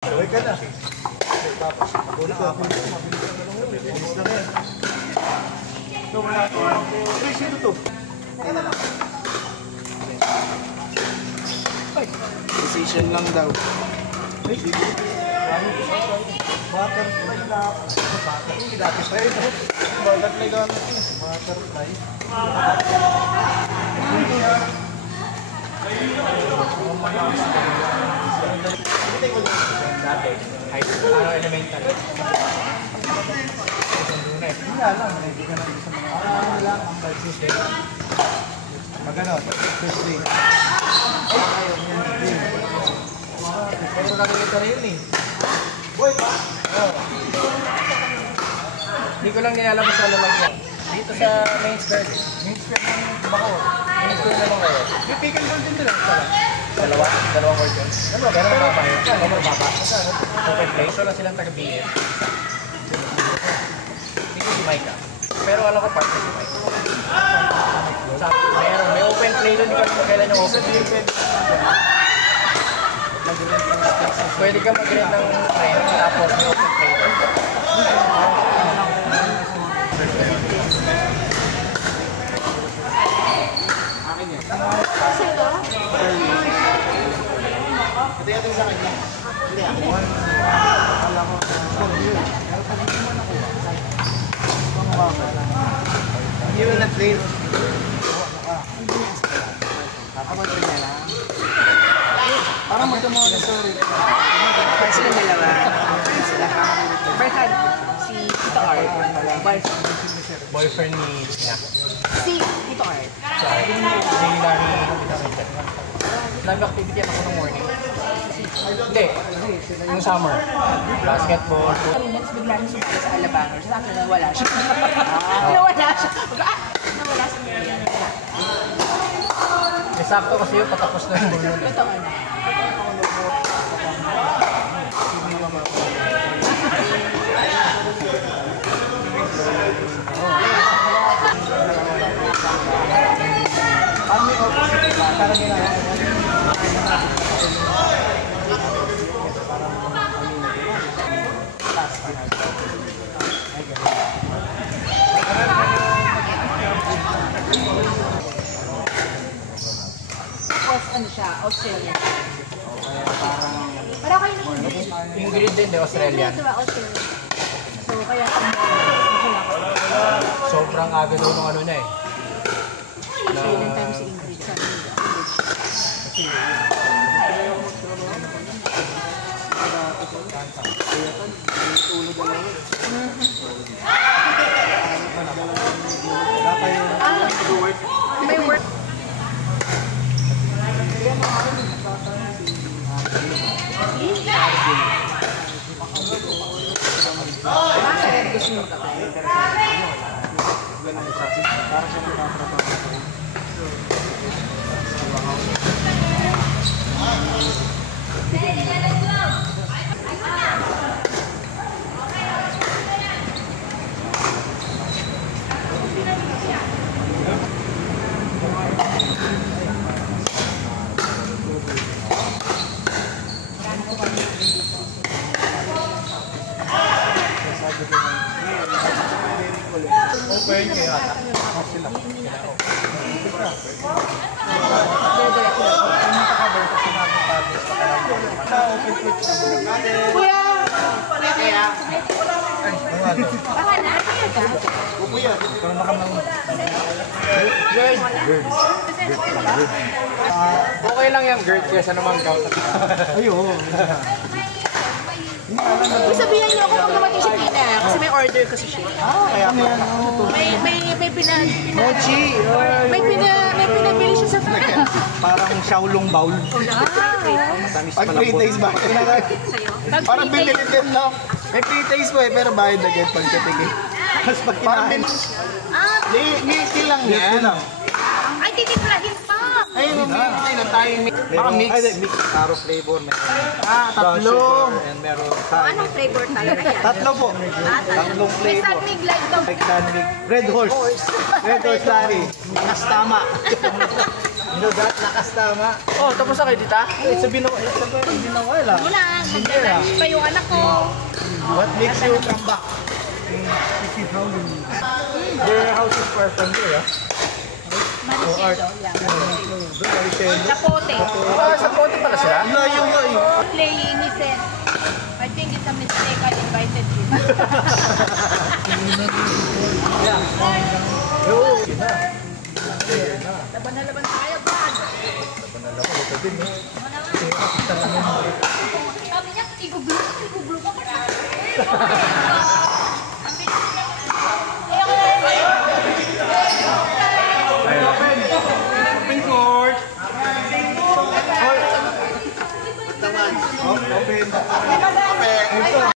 Uy ka na. Pagod ka. Mabilis na rin. Ito, wala ito. Uy, sino to? Decision lang daw. Butterfly na. Butterfly ito. Butterfly gamit ito. Butterfly. Dati, high school, elementary. Hindi nga lang. Hindi ka na sa mga ano lang. Ang Tuesday. Magano? Tuesday. Ayaw niya. Pero nakikita rin yun eh. Boy pa? Hindi ko lang nilalabas sa lamag ko. Dito sa main square. Main square ng Bako. Main square naman kayo. Yung pick and roll din nila. Dalawang word yun. Pero mababa yun. Pero mababa. Open play. So lang silang taga-BF. Dito si Micah. Pero alam ko part na si Micah. May open play doon. Hindi ko alam kailan yung open play. Pwede ka mag-rent ng friend. Tapos may open play doon. Ito yung sa kanya. Hindi ako. Alam ko. Pero pag hindi mo nakuha. Hindi mo na-trade. Kapag niya lang. Parang magdamo na sorry. First silang dalawa. First hand, si Tito Art. Boyfriend ni niya. Si Tito Art. Si Larry. Live activity ako ng morning. Hindi. Yung summer. Basketball. Next bigla rin sumali sa Alabangers. Sa akin, nawala siya. Nawala siya. Nawala siya. Sakto kasi yun, patapos na yung yun. Totoo na. Kami opposite ba? Parang ginagawa. Ano siya? Australian. Para kayo ng Ingrid din, Australian. Australian. So, kaya Sobrang aga doon ng ano na eh. Australian time si Ingrid. May work. Bakit? Gusto mo ka ba? Open kaya ata. Sila. Kuya! Ay, Baka na? kuya. Parang nakamang. Okay lang yung girl kesa naman gout. Ayun. Sabihan niyo ako pag dumating si Tina kasi may order kasi siya. Kaya ano yan? May pinabili siya sa Parang Shaolong Bowl. Pag pre-taste ba? Parang binili din lang. May pre-taste po pero bayad agad pagkatigil. Tapos pag kinain. Milky lang yan. Ay, titiplahin pa! Ayun, milky lang tayong mix. Baka mix. Mix. Taro flavor. Tatlo. And meron Anong flavor talaga yan? tatlo po. Tatlong May flavor. Sunmig like daw. Red Horse. Red Horse Larry. Angas tama. Binugat, lakas tama. Oh, tapos na kayo, tita? Sa binawal lang. Wala, magdadans pa yung anak ko. What makes you come back? Your house is far from here, ah? Maricelo, yeah. Sa pote. Ah, sa pote pala sila? Layo nga eh. Play innocent. I think it's a mistake I invited him. Laban na laban tayo, Brad. Sabi niya, iguglo ka pa.